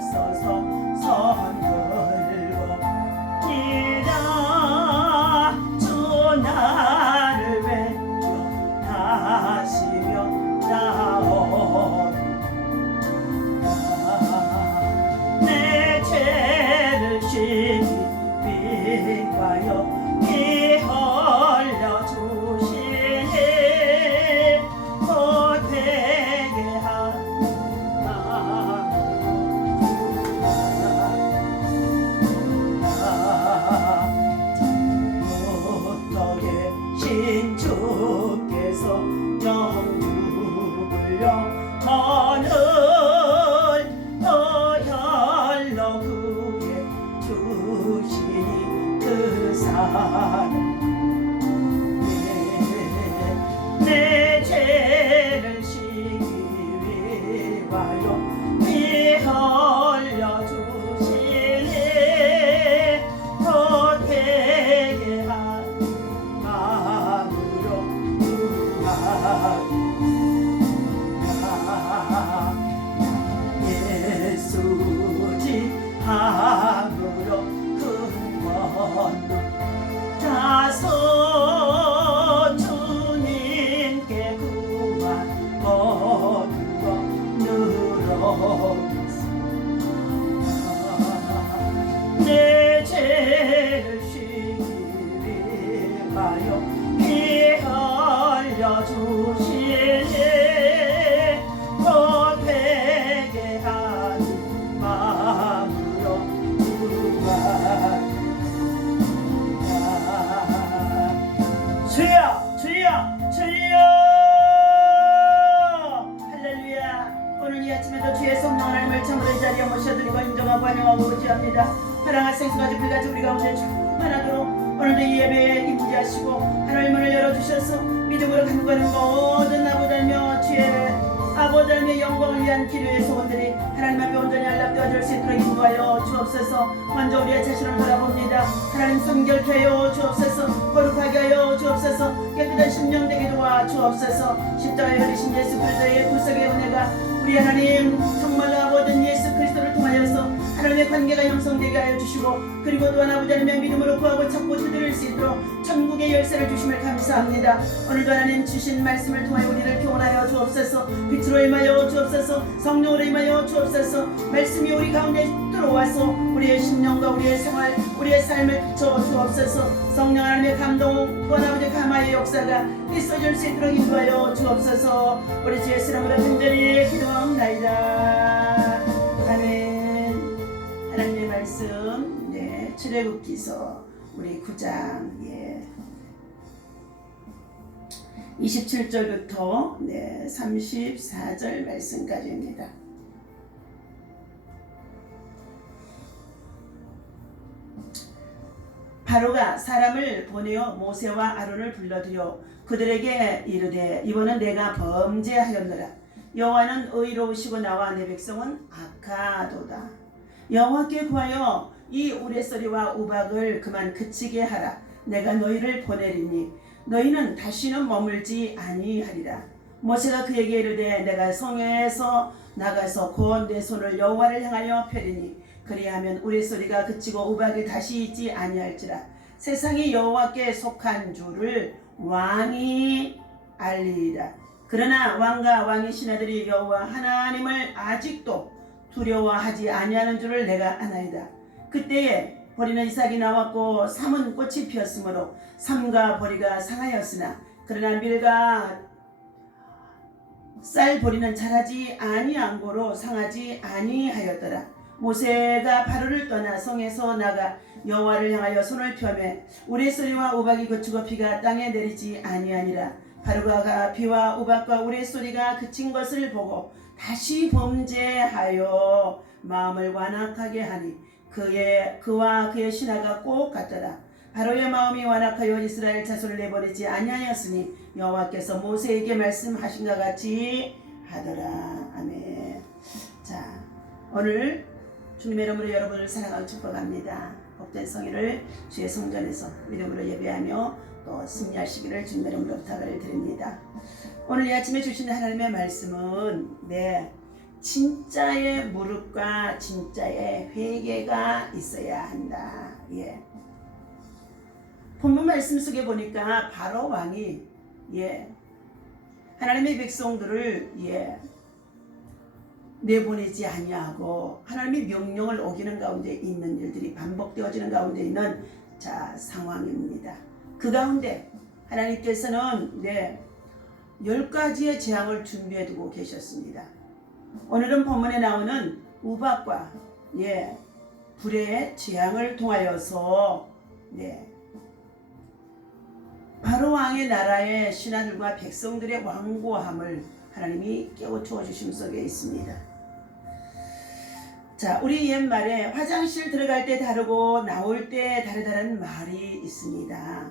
주옵소서. 선들고 이라 주 나를 왼쪽하시며 나옵니다. 내 죄를 심히 위하여 피 흘려 주시니 곧 회개하는 무턱에 신 주께서 영육을요 하늘 너혈로 구해 주시니 그 산 내 죄를 시기위하여 피 흘려 주시니 곧 회개한 마음으로 예수지 함으로 큰 권능 다소 주님께 구한 얻은 것 늘어있습니다. 내 죄를 쉬기 위하여 피 흘려 주시니 곧 회개하는 마음으로 구하리라. 주여 주여 주여 할렐루야. 오늘 이 아침에도 주의 성령 하나님을 참으로 이 자리에 모셔드리고 인정하고 환영하고 의지합니다. 사랑할 생수가지 불같이 우리 가운데 충만하도록 오늘도 이 예배에 임재하시고 하나님 문을 열어주셔서 믿음으로 간구하는 모든 아버지며 주의 아버지의 영광을 위한 기도의 소원들이 하나님 앞에 온전히 연락되어질 수 있도록 인도하여 주옵소서. 먼저 우리의 자신을 돌아봅니다. 하나님 성결케 하여 주옵소서. 거룩하게 하여 주옵소서. 깨끗한 심령 되게 도와 주옵소서. 십자가에 흘리신 예수 그리스도의 구속의 은혜가 우리 하나님 정말로 아버지 예수 그리스도를 통하여서 하나님의 관계가 형성되게 하여 주시고 그리고 또한 아버지 하나님의 믿음으로 구하고 찾고 두드릴 수 있도록 천국의 열쇠를 주심을 감사합니다. 오늘도 하나님 주신 말씀을 통하여 우리를 교훈하여 주옵소서. 빛으로 임하여 주옵소서. 성령으로 임하여 주옵소서. 말씀이 우리 가운데 들어와서 우리의 심령과 우리의 생활 우리의 삶을 비춰 주옵소서. 성령 하나님의 감동 또한 아버지 감화의 역사가 있어질 수 있도록 인도하여 주옵소서. 우리 주 예수 이름으로 간절히 기도하옵나이다. 아멘. 하나님의 말씀 출애굽기서 우리 9장 27절부터 34절 말씀까지입니다. 바로가 사람을 보내어 모세와 아론을 불러들여 그들에게 이르되 이번은 내가 범죄하였노라. 여호와는 의로우시고 나와 내 백성은 악하도다. 여호와께 구하여 이 우레소리와 우박을 그만 그치게 하라. 내가 너희를 보내리니 너희는 다시는 머물지 아니하리라. 모세가 그에게 이르되 내가 성에서 나가서 곧 내 손을 여호와를 향하여 펴리니 그리하면 우레소리가 그치고 우박이 다시 있지 아니할지라. 세상이 여호와께 속한 줄을 왕이 알리리라. 그러나 왕과 왕의 신하들이 여호와 하나님을 아직도 두려워하지 아니하는 줄을 내가 아나이다. 그때에 보리는 이삭이 나왔고 삼은 꽃이 피었으므로 삼과 보리가 상하였으나 그러나 밀과 쌀 보리는 자라지 아니한 고로 상하지 아니하였더라. 모세가 바로를 떠나 성에서 나가 여호와를 향하여 손을 펴매 우레소리와 우박이 그치고 비가 땅에 내리지 아니하니라. 바로가 비와 우박과 우레소리가 그친 것을 보고 다시 범죄하여 마음을 완악하게 하니 그와 그의 신하가 꼭 같더라. 바로의 마음이 완악하여 이스라엘 자손을 내버리지 아니하였으니 여호와께서 모세에게 말씀하신 것 같이 하더라. 아멘. 자, 오늘 주님의 이름으로 여러분을 사랑하고 축복합니다. 복된 성의를 주의 성전에서 믿음으로 예배하며 또 승리하시기를 주님의 이름으로 부탁을 드립니다. 오늘 이 아침에 주시는 하나님의 말씀은 진짜의 무릎과 진짜의 회개가 있어야 한다. 예. 본문 말씀 속에 보니까 바로 왕이 하나님의 백성들을 내보내지 아니하고 하나님의 명령을 어기는 가운데 있는 일들이 반복되어지는 가운데 있는 상황입니다. 그 가운데 하나님께서는 10가지의 재앙을 준비해 두고 계셨습니다. 오늘은 본문에 나오는 우박과 불의 재앙을 통하여서 바로 왕의 나라의 신하들과 백성들의 완고함을 하나님이 깨우쳐 주심 속에 있습니다. 우리 옛말에 화장실 들어갈 때 다르고 나올 때 다르다는 말이 있습니다.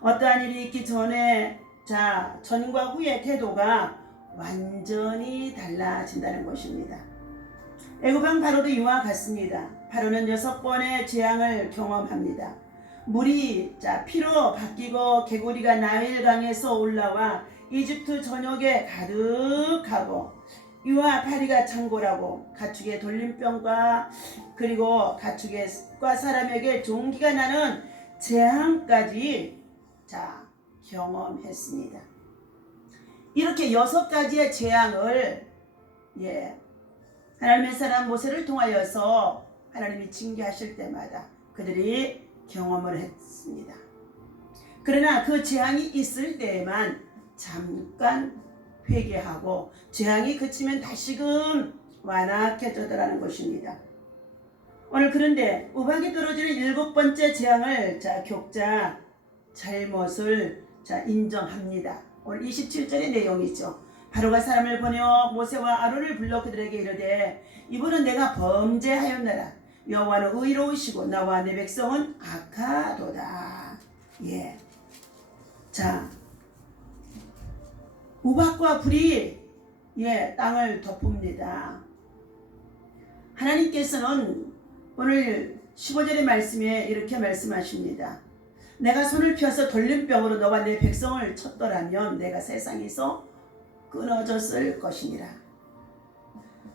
어떠한 일이 있기 전에 전과 후의 태도가 완전히 달라진다는 것입니다. 애굽왕 바로도 이와 같습니다. 바로는 6번의 재앙을 경험합니다. 물이 피로 바뀌고 개구리가 나일강에서 올라와 이집트 전역에 가득하고 이와 파리가 창궐하고 가축의 돌림병과 그리고 가축과 사람에게 종기가 나는 재앙까지 경험했습니다. 이렇게 6가지의 재앙을 하나님의 사람 모세를 통하여서 하나님이 징계하실 때마다 그들이 경험을 했습니다. 그러나 그 재앙이 있을 때에만 잠깐 회개하고 재앙이 그치면 다시금 완악해져더라는 것입니다. 오늘 그런데 우박이 떨어지는 7번째 재앙을 겪자 잘못을 인정합니다. 오늘 27절의 내용이죠. 바로가 사람을 보내어 모세와 아론을 불러 그들에게 이르되 이번은 내가 범죄하였나라. 여호와는 의로우시고 나와 내 백성은 악하도다. 우박과 불이 땅을 덮습니다. 하나님께서는 오늘 15절의 말씀에 이렇게 말씀하십니다. 내가 손을 펴서 돌림병으로 너와 내 백성을 쳤더라면 내가 세상에서 끊어졌을 것이니라.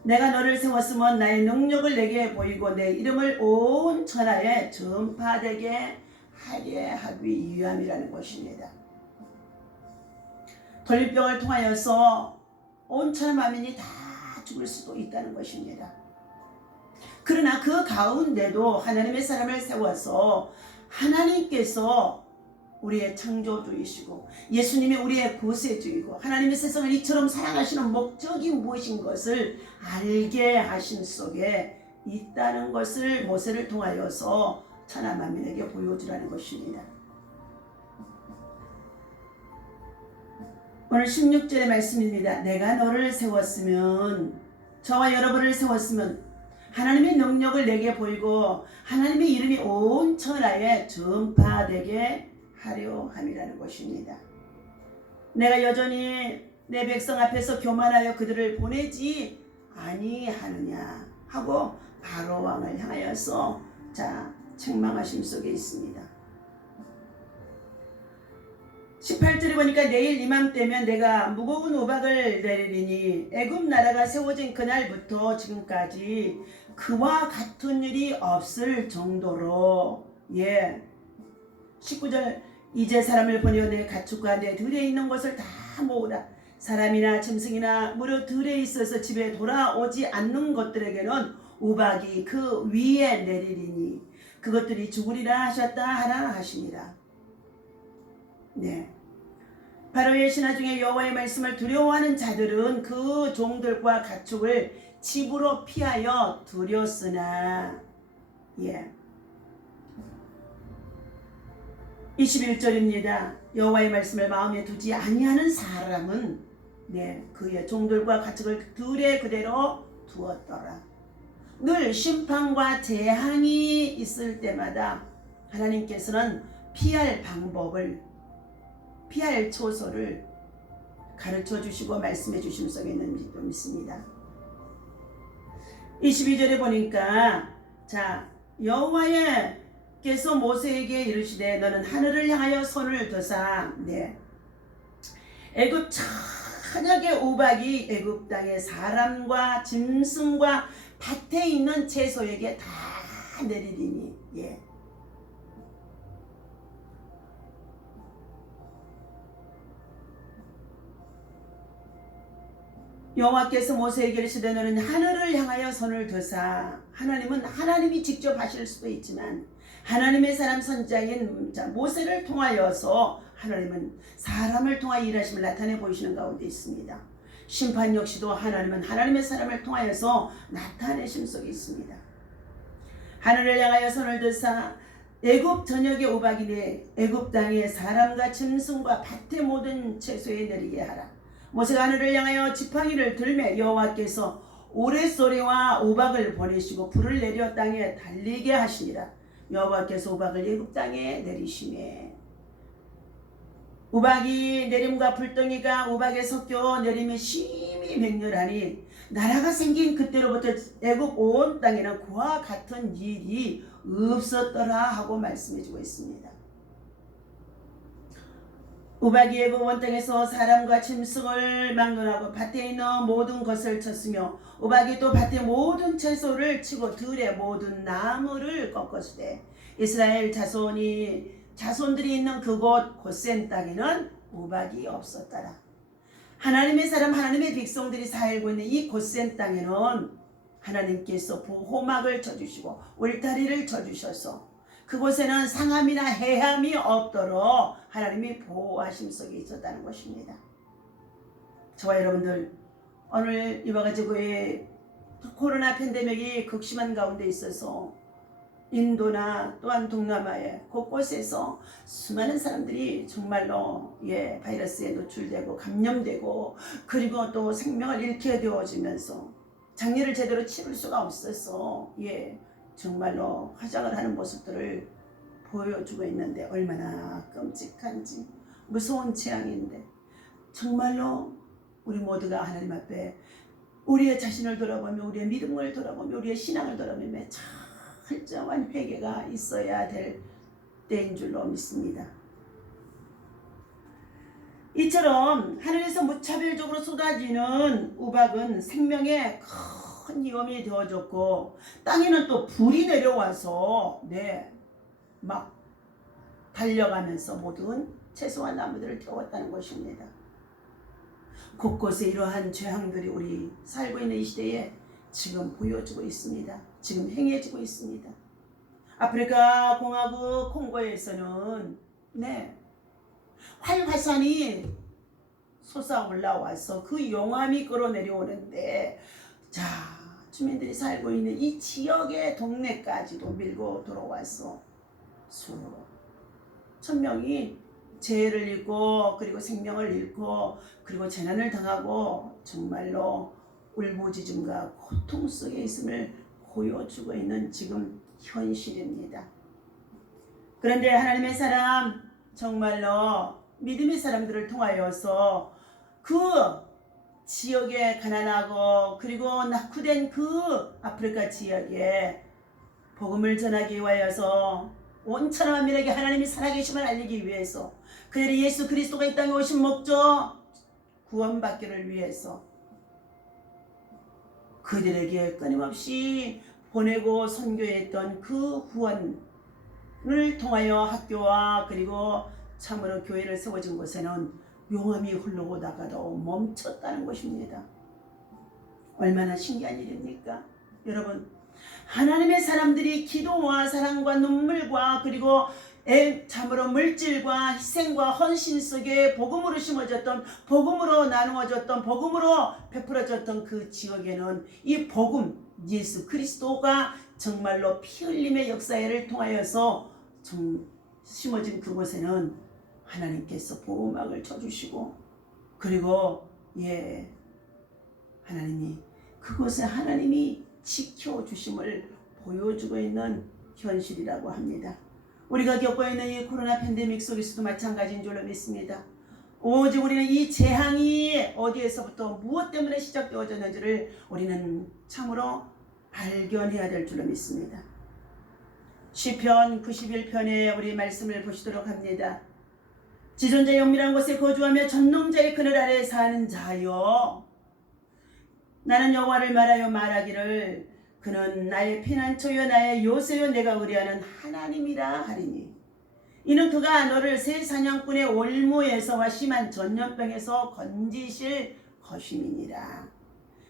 내가 너를 세웠으면 나의 능력을 내게 보이고 내 이름을 온 천하에 전파되게 하게 하기 위함이라는 것입니다. 돌림병을 통하여서 온 천하 만민이 다 죽을 수도 있다는 것입니다. 그러나 그 가운데도 하나님의 사람을 세워서 하나님께서 우리의 창조주이시고 예수님이 우리의 구세주이고 하나님의 세상을 이처럼 사랑하시는 목적이 무엇인 것을 알게 하신 속에 있다는 것을 모세를 통하여서 천하 만민에게 보여주라는 것입니다. 오늘 16절의 말씀입니다. 내가 너를 세웠으면 저와 여러분을 세웠으면 하나님의 능력을 내게 보이고 하나님의 이름이 온 천하에 전파되게 하려 함이라는 것입니다. 내가 여전히 내 백성 앞에서 교만하여 그들을 보내지 아니하느냐 하고 바로 왕을 향하여서 책망하심 속에 있습니다. 18절에 보니까 내일 이맘때면 내가 무거운 우박을 내리리니 애굽 나라가 세워진 그날부터 지금까지 그와 같은 일이 없을 정도로 19절 이제 사람을 보내어 내 가축과 내 들에 있는 것을 다 모으라. 사람이나 짐승이나 무릇 들에 있어서 집에 돌아오지 않는 것들에게는 우박이 그 위에 내리리니 그것들이 죽으리라 하셨다 하라 하시니라. 바로의 신하 중에 여호와의 말씀을 두려워하는 자들은 그 종들과 가축을 집으로 피하여 두렸으나 21절입니다. 여호와의 말씀을 마음에 두지 아니하는 사람은 그의 종들과 가축을 들에 그대로 두었더라. 늘 심판과 재앙이 있을 때마다 하나님께서는 피할 방법을 피할 초소를 가르쳐 주시고 말씀해 주심 속에 있는지 좀 있습니다. 22절에 보니까 여호와께서 모세에게 이르시되 너는 하늘을 향하여 손을 드사 애굽 저 저녁의 우박이 애굽 땅의 사람과 짐승과 밭에 있는 채소에게 다 내리리니. 예. 여호와께서 모세에게 이르시되 너는 하늘을 향하여 손을 드사. 하나님은 하나님이 직접 하실 수도 있지만 하나님의 사람 선지자인 모세를 통하여서 하나님은 사람을 통하여 일하심을 나타내 보이시는 가운데 있습니다. 심판 역시도 하나님은 하나님의 사람을 통하여서 나타내심 속에 있습니다. 하늘을 향하여 손을 드사 애굽 저녁의 우박이니 애굽 땅의 사람과 짐승과 밭의 모든 채소에 내리게 하라. 모세가 하늘을 향하여 지팡이를 들매 여호와께서 오랫소리와 우박을 보내시고 불을 내려 땅에 달리게 하시니라. 여호와께서 우박을 애굽 땅에 내리시매 우박이 내림과 불덩이가 우박에 섞여 내림에 심히 맹렬하니 나라가 생긴 그때로부터 애굽 온 땅에는 그와 같은 일이 없었더라 하고 말씀해주고 있습니다. 우박이 애굽 온 땅에서 사람과 짐승을 막론하고 밭에 있는 모든 것을 쳤으며 우박이 또 밭의 모든 채소를 치고 들의 모든 나무를 꺾었으되 이스라엘 자손들이 있는 그곳 고센 땅에는 우박이 없었더라. 하나님의 사람 하나님의 백성들이 살고 있는 이 고센 땅에는 하나님께서 보호막을 쳐주시고 울타리를 쳐주셔서 그곳에는 상함이나 해함이 없도록 하나님이 보호하심 속에 있었다는 것입니다. 저와 여러분들 오늘 이와 같이 코로나 팬데믹이 극심한 가운데 있어서 인도나 또한 동남아의 곳곳에서 수많은 사람들이 정말로 바이러스에 노출되고 감염되고 그리고 또 생명을 잃게 되어지면서 장례를 제대로 치를 수가 없어서 정말로 화장을 하는 모습들을 보여주고 있는데 얼마나 끔찍한지 무서운 재앙인데 정말로 우리 모두가 하나님 앞에 우리의 자신을 돌아보며 우리의 믿음을 돌아보며 우리의 신앙을 돌아보며 철저한 회개가 있어야 될 때인 줄로 믿습니다. 이처럼 하늘에서 무차별적으로 쏟아지는 우박은 생명의 큰 위험이 되어졌고 땅에는 또 불이 내려와서 막 달려가면서 모든 채소와 나무들을 태웠다는 것입니다. 곳곳에 이러한 재앙들이 우리 살고 있는 이 시대에 지금 보여주고 있습니다. 지금 행해지고 있습니다. 아프리카 공화국 콩고에서는 활화산이 솟아 올라와서 그 용암이 끌어내려오는데 주민들이 살고 있는 이 지역의 동네까지도 밀고 들어와서 수천 명이 죄를 잃고 그리고 생명을 잃고 그리고 재난을 당하고 정말로 울부짖음과 고통 속에 있음을 보여주고 있는 지금 현실입니다. 그런데 하나님의 사람 정말로 믿음의 사람들을 통하여서 그 지역에 가난하고 그리고 낙후된 그 아프리카 지역에 복음을 전하기 위하여서 온 천하 만민에게 하나님이 살아계심을 알리기 위해서 그들이 예수 그리스도가 이 땅에 오신 목적 구원받기를 위해서 그들에게 끊임없이 보내고 선교했던 그 후원을 통하여 학교와 그리고 참으로 교회를 세워진 곳에는 용암이 흘러오다가도 멈췄다는 것입니다. 얼마나 신기한 일입니까? 여러분, 하나님의 사람들이 기도와 사랑과 눈물과 그리고 참으로 물질과 희생과 헌신 속에 복음으로 심어졌던 복음으로 나누어졌던 복음으로 베풀어졌던 그 지역에는 이 복음 예수 그리스도가 정말로 피 흘림의 역사를 통하여서 심어진 그곳에는 하나님께서 보호막을 쳐주시고 그리고 하나님이 그곳에 하나님이 지켜주심을 보여주고 있는 현실이라고 합니다. 우리가 겪고 있는 이 코로나 팬데믹 속에서도 마찬가지인 줄로 믿습니다. 오직 우리는 이 재앙이 어디에서부터 무엇 때문에 시작되어졌는지를 우리는 참으로 발견해야 될 줄로 믿습니다. 시편 91편에 우리 말씀을 보시도록 합니다. 지존자의 영밀한 곳에 거주하며 전능자의 그늘 아래에 사는 자여, 나는 여호와를 말하여 말하기를 그는 나의 피난처요 나의 요새요 내가 의뢰하는 하나님이라 하리니, 이는 그가 너를 새 사냥꾼의 올무에서와 심한 전염병에서 건지실 것임이니라.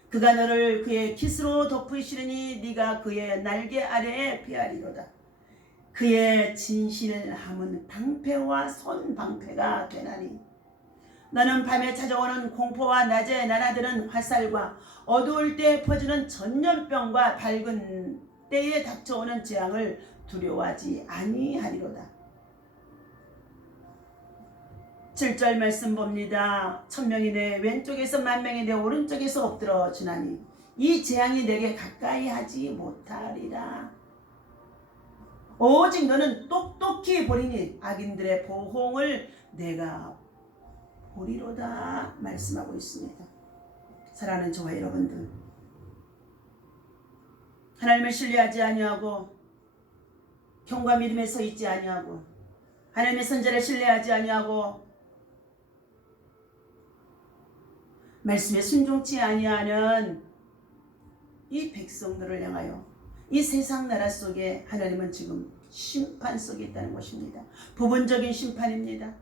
그가 너를 그의 깃으로 덮으시리니 네가 그의 날개 아래에 피하리로다. 그의 진실함은 방패와 손방패가 되나니, 너는 밤에 찾아오는 공포와 낮에 날아드는 화살과 어두울 때 퍼지는 전염병과 밝은 때에 닥쳐오는 재앙을 두려워하지 아니하리로다. 7절 말씀 봅니다. 1000명이 내 왼쪽에서 10,000명이 내 오른쪽에서 엎드러 지나니 이 재앙이 내게 가까이 하지 못하리라. 오직 너는 똑똑히 보리니 악인들의 보홍을 내가 보리로다 말씀하고 있습니다. 사랑하는 저와 여러분들, 하나님을 신뢰하지 아니하고 경과 믿음에 서 있지 아니하고 하나님의 선지자를 신뢰하지 아니하고 말씀에 순종치 아니하는 이 백성들을 향하여 이 세상 나라 속에 하나님은 지금 심판 속에 있다는 것입니다. 부분적인 심판입니다.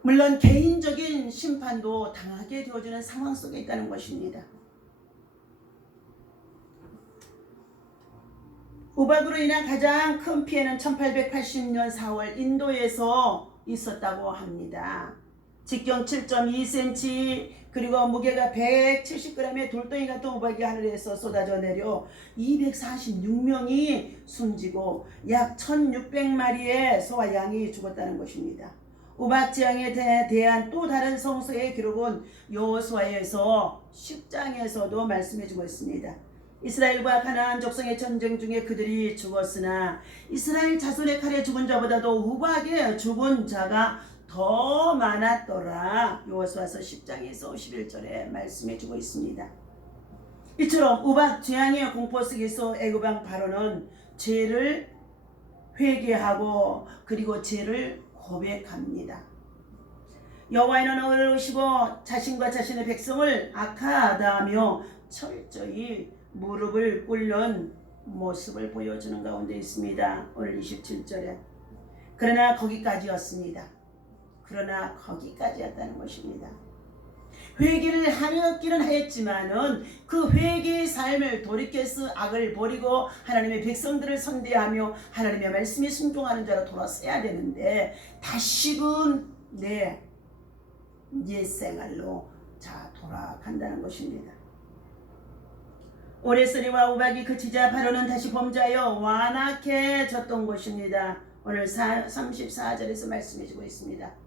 물론 개인적인 심판도 당하게 되어지는 상황 속에 있다는 것입니다. 우박으로 인한 가장 큰 피해는 1880년 4월 인도에서 있었다고 합니다. 직경 7.2cm 그리고 무게가 170g의 돌덩이 같은 우박이 하늘에서 쏟아져 내려 246명이 숨지고 약 1600마리의 소와 양이 죽었다는 것입니다. 우박 재앙에 대한 또 다른 성서의 기록은 여호수아에서 10장에서도 말씀해주고 있습니다. 이스라엘과 가나안 족속의 전쟁 중에 그들이 죽었으나 이스라엘 자손의 칼에 죽은 자보다도 우박에 죽은 자가 더 많았더라. 여호수아서 10장에서 11절에 말씀해주고 있습니다. 이처럼 우박 재앙의 공포 속에서 애굽왕 바로는 죄를 회개하고 그리고 죄를 고백합니다. 여호와는 어려우시고 자신과 자신의 백성을 악하다며 철저히 무릎을 꿇는 모습을 보여주는 가운데 있습니다. 오늘 27절에 그러나 거기까지였습니다. 그러나 거기까지였다는 것입니다. 회개를 하였기는 하였지만은 그 회개의 삶을 돌이켜서 악을 버리고 하나님의 백성들을 선대하며 하나님의 말씀에 순종하는 자로 돌아서야 되는데 다시금 내 옛생활로 돌아간다는 것입니다. 오레스리와 우박이 그치자 바로는 다시 범죄하여 완악해졌던 것입니다. 오늘 34절에서 말씀해주고 있습니다.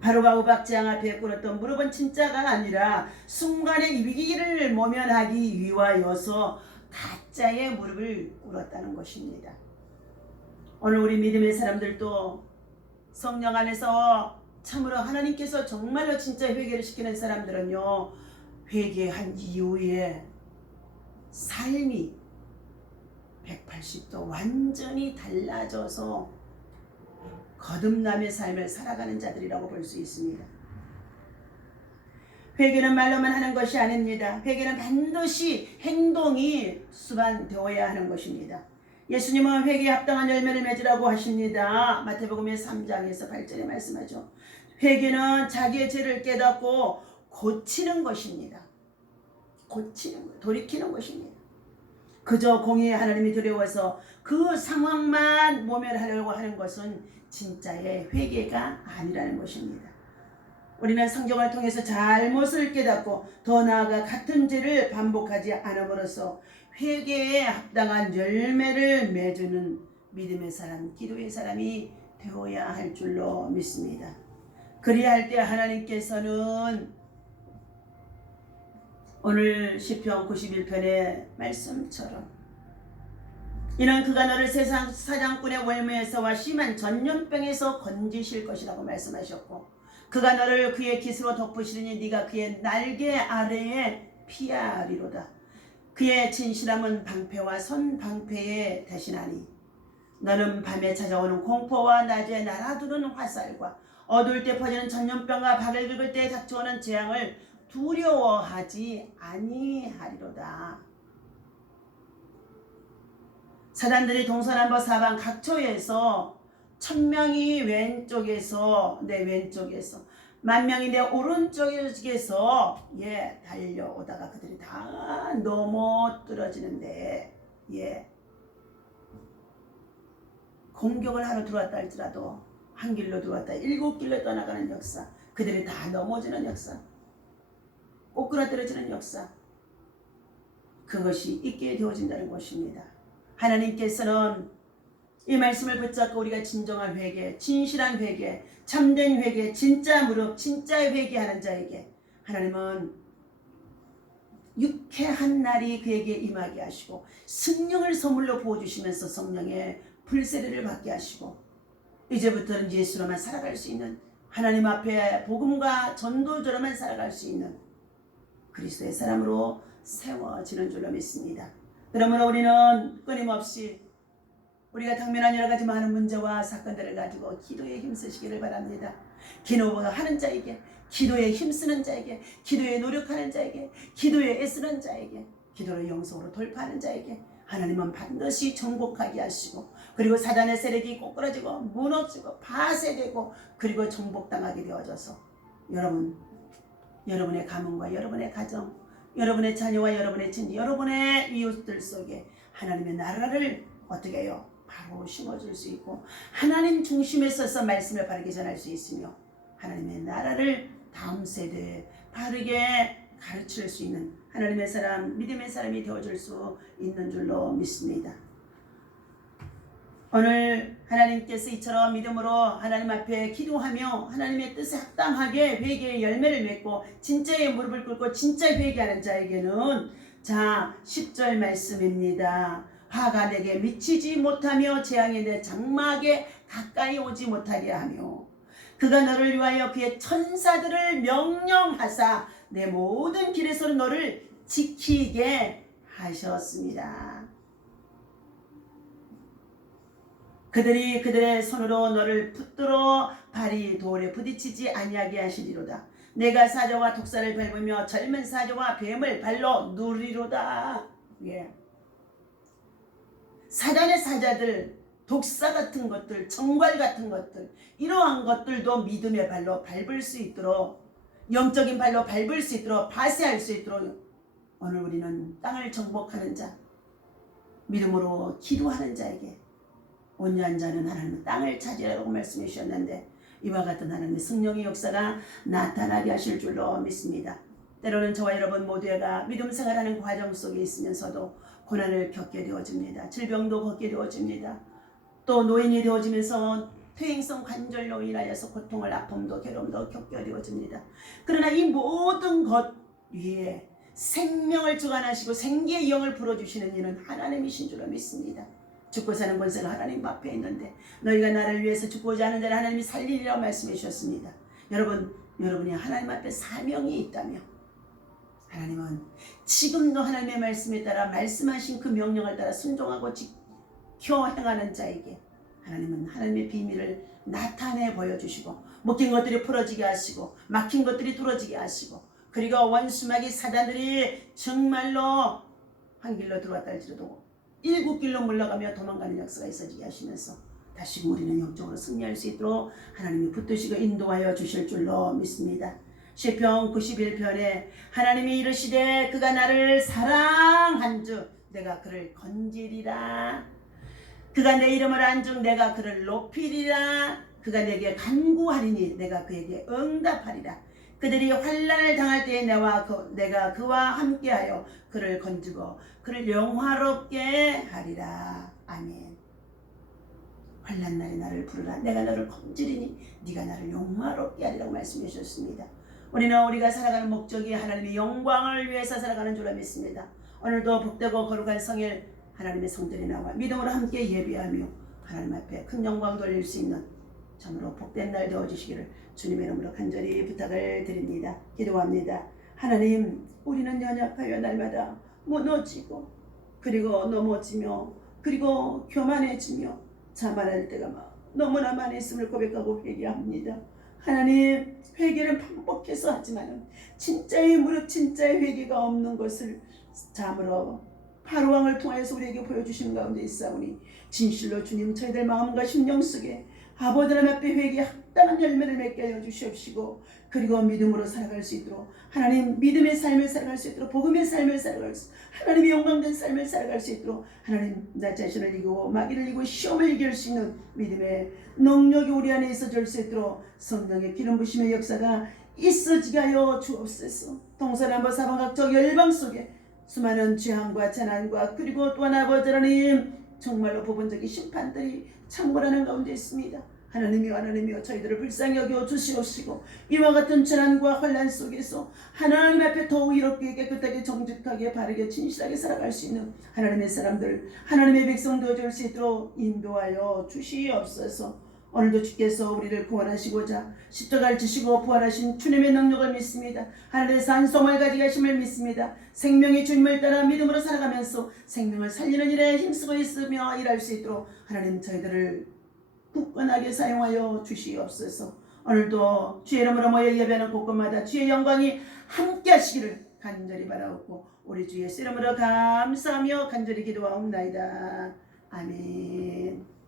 바로가 우박 재앙 앞에 꿇었던 무릎은 진짜가 아니라 순간의 위기를 모면하기 위하여서 가짜의 무릎을 꿇었다는 것입니다. 오늘 우리 믿음의 사람들도 성령 안에서 참으로 하나님께서 정말로 진짜 회개를 시키는 사람들은요, 회개한 이후에 삶이 180도 완전히 달라져서 거듭남의 삶을 살아가는 자들이라고 볼 수 있습니다. 회개는 말로만 하는 것이 아닙니다. 회개는 반드시 행동이 수반되어야 하는 것입니다. 예수님은 회개에 합당한 열매를 맺으라고 하십니다. 마태복음의 3장에서 8절에 말씀하죠. 회개는 자기의 죄를 깨닫고 고치는 것입니다. 돌이키는 것입니다. 그저 공의의 하나님이 두려워서 그 상황만 모면하려고 하는 것은 진짜의 회개가 아니라는 것입니다. 우리는 성경을 통해서 잘못을 깨닫고 더 나아가 같은 죄를 반복하지 않음으로써 회개에 합당한 열매를 맺는 믿음의 사람, 기도의 사람이 되어야 할 줄로 믿습니다. 그리할 때 하나님께서는 오늘 시편 91편의 말씀처럼 이는 그가 너를 세상 사냥꾼의 월무에서와 심한 전염병에서 건지실 것이라고 말씀하셨고 그가 너를 그의 깃으로 덮으시리니 네가 그의 날개 아래에 피하리로다. 그의 진실함은 방패와 선방패에 대신하니 너는 밤에 찾아오는 공포와 낮에 날아드는 화살과 어두울 때 퍼지는 전염병과 박을 긁을 때 닥쳐오는 재앙을 두려워하지 아니하리로다. 사단들이 동서남북 사방 각처에서 1000명이 왼쪽에서 내 왼쪽에서 10,000명이 내 오른쪽에서 달려오다가 그들이 다 넘어뜨려지는데 공격을 하러 들어왔다 할지라도 한 길로 들어왔다 7길로 떠나가는 역사, 그들이 다 넘어지는 역사, 꼬꾸라뜨려지는 역사, 그것이 있게 되어진다는 것입니다. 하나님께서는 이 말씀을 붙잡고 우리가 진정한 회개, 진실한 회개, 참된 회개, 진짜 무릎, 진짜의 회개하는 자에게 하나님은 유쾌한 날이 그에게 임하게 하시고 성령을 선물로 부어주시면서 성령의 불세례를 받게 하시고 이제부터는 예수로만 살아갈 수 있는, 하나님 앞에 복음과 전도자로만 살아갈 수 있는 그리스도의 사람으로 세워지는 줄로 믿습니다. 그러므로 우리는 끊임없이 우리가 당면한 여러 가지 많은 문제와 사건들을 가지고 기도에 힘쓰시기를 바랍니다. 기도하는 자에게, 기도에 힘쓰는 자에게, 기도에 노력하는 자에게, 기도에 애쓰는 자에게, 기도로 영성으로 돌파하는 자에게 하나님은 반드시 정복하게 하시고, 그리고 사단의 세력이 꼬꾸라지고 무너지고 파쇄되고 그리고 정복당하게 되어져서 여러분의 가문과 여러분의 가정, 여러분의 자녀와 여러분의 친지, 여러분의 이웃들 속에 하나님의 나라를 어떻게 해요? 바로 심어줄 수 있고 하나님 중심에 서서 말씀을 바르게 전할 수 있으며 하나님의 나라를 다음 세대에 바르게 가르칠 수 있는 하나님의 사람, 믿음의 사람이 되어줄 수 있는 줄로 믿습니다. 오늘 하나님께서 이처럼 믿음으로 하나님 앞에 기도하며 하나님의 뜻에 합당하게 회개의 열매를 맺고 진짜의 무릎을 꿇고 진짜 회개하는 자에게는 10절 말씀입니다. 화가 내게 미치지 못하며 재앙이 내 장막에 가까이 오지 못하게 하며 그가 너를 위하여 그의 천사들을 명령하사 내 모든 길에서 너를 지키게 하셨습니다. 그들이 그들의 손으로 너를 붙들어 발이 돌에 부딪히지 아니하게 하시리로다. 내가 사자와 독사를 밟으며 젊은 사자와 뱀을 발로 누리로다. 사단의 사자들, 독사 같은 것들, 정괄 같은 것들, 이러한 것들도 믿음의 발로 밟을 수 있도록, 영적인 발로 밟을 수 있도록, 파쇄할 수 있도록 오늘 우리는 땅을 정복하는 자, 믿음으로 기도하는 자에게 온유한 자는 하나님의 땅을 차지하라고 말씀해 주셨는데 이와 같은 하나님의 성령의 역사가 나타나게 하실 줄로 믿습니다. 때로는 저와 여러분 모두가 믿음 생활하는 과정 속에 있으면서도 고난을 겪게 되어집니다. 질병도 겪게 되어집니다. 또 노인이 되어지면서 퇴행성 관절로 인하여서 고통을, 아픔도 괴로움도 겪게 되어집니다. 그러나 이 모든 것 위에 생명을 주관하시고 생기의 영을 불어주시는 이는 하나님이신 줄로 믿습니다. 죽고 사는 권세가 하나님 앞에 있는데 너희가 나를 위해서 죽고자 하는 자를 하나님이 살리리라고 말씀해 주셨습니다. 여러분이 하나님 앞에 사명이 있다며 하나님은 지금도 하나님의 말씀에 따라 말씀하신 그 명령을 따라 순종하고 지켜 행하는 자에게 하나님은 하나님의 비밀을 나타내 보여주시고 묶인 것들이 풀어지게 하시고 막힌 것들이 뚫어지게 하시고 그리고 원수마귀 사단들이 정말로 한 길로 들어왔다 할지라도 7길로 물러가며 도망가는 역사가 있어지게 하시면서 다시금 우리는 영적으로 승리할 수 있도록 하나님이 붙드시고 인도하여 주실 줄로 믿습니다. 시편 91편에 하나님이 이르시되 그가 나를 사랑한즉 내가 그를 건지리라. 그가 내 이름을 안즉 내가 그를 높이리라. 그가 내게 간구하리니 내가 그에게 응답하리라. 그들이 환난을 당할 때에 내가 그와 함께하여 그를 건지고 그를 영화롭게 하리라. 아멘. 환난 날에 나를 부르라. 내가 너를 건지리니 네가 나를 영화롭게 하리라고 말씀해 주셨습니다. 우리가 살아가는 목적이 하나님의 영광을 위해서 살아가는 줄로 믿습니다. 오늘도 복되고 거룩한 성일 하나님의 성전에 나와 믿음으로 함께 예배하며 하나님 앞에 큰 영광 돌릴 수 있는 참으로 복된 날 되어주시기를 주님의 이름으로 간절히 부탁을 드립니다. 기도합니다. 하나님, 우리는 연약하여 날마다 무너지고 그리고 넘어지며 그리고 교만해지며 자만할 때가 너무나 많이 있음을 고백하고 회개합니다. 하나님, 회개를 반복해서 하지만 진짜의 무릎, 진짜의 회개가 없는 것을 참으로 바로왕을 통하여서 우리에게 보여주신 가운데 있사오니 진실로 주님 저희들 마음과 심령 속에 아버지 하나님 앞에 회개에 합당한 열매를 맺게 하여 주시옵시고, 그리고 믿음으로 살아갈 수 있도록, 하나님 믿음의 삶을 살아갈 수 있도록, 복음의 삶을 살아갈 수, 하나님의 영광된 삶을 살아갈 수 있도록, 하나님 나 자신을 이기고 마귀를 이기고 시험을 이길 수 있는 믿음의 능력이 우리 안에 있어질 수 있도록 성령의 기름 부심의 역사가 있어지게 하여 주옵소서. 동서남북 사방각적 열방 속에 수많은 죄악과 재난과 그리고 또한 아버지 하나님 정말로 부분적인 심판들이 창궐하는 가운데 있습니다. 하나님이여 저희들을 불쌍히 여겨 주시옵시고, 이와 같은 재난과 환난 속에서 하나님 앞에 더욱 이롭게 깨끗하게 정직하게 바르게 진실하게 살아갈 수 있는 하나님의 사람들, 하나님의 백성 되어줄 수 있도록 인도하여 주시옵소서. 오늘도 주께서 우리를 구원하시고자 십자가를 지시고 부활하신 주님의 능력을 믿습니다. 하늘의 산성을 가지게 하심을 믿습니다. 생명의 주님을 따라 믿음으로 살아가면서 생명을 살리는 일에 힘쓰고 있으며 일할 수 있도록 하나님 저희들을 굳건하게 사용하여 주시옵소서. 오늘도 주의 이름으로 모여 예배하는 곳곳마다 주의 영광이 함께 하시기를 간절히 바라옵고 우리 주 예수 이름으로 감사하며 간절히 기도하옵나이다. 아멘.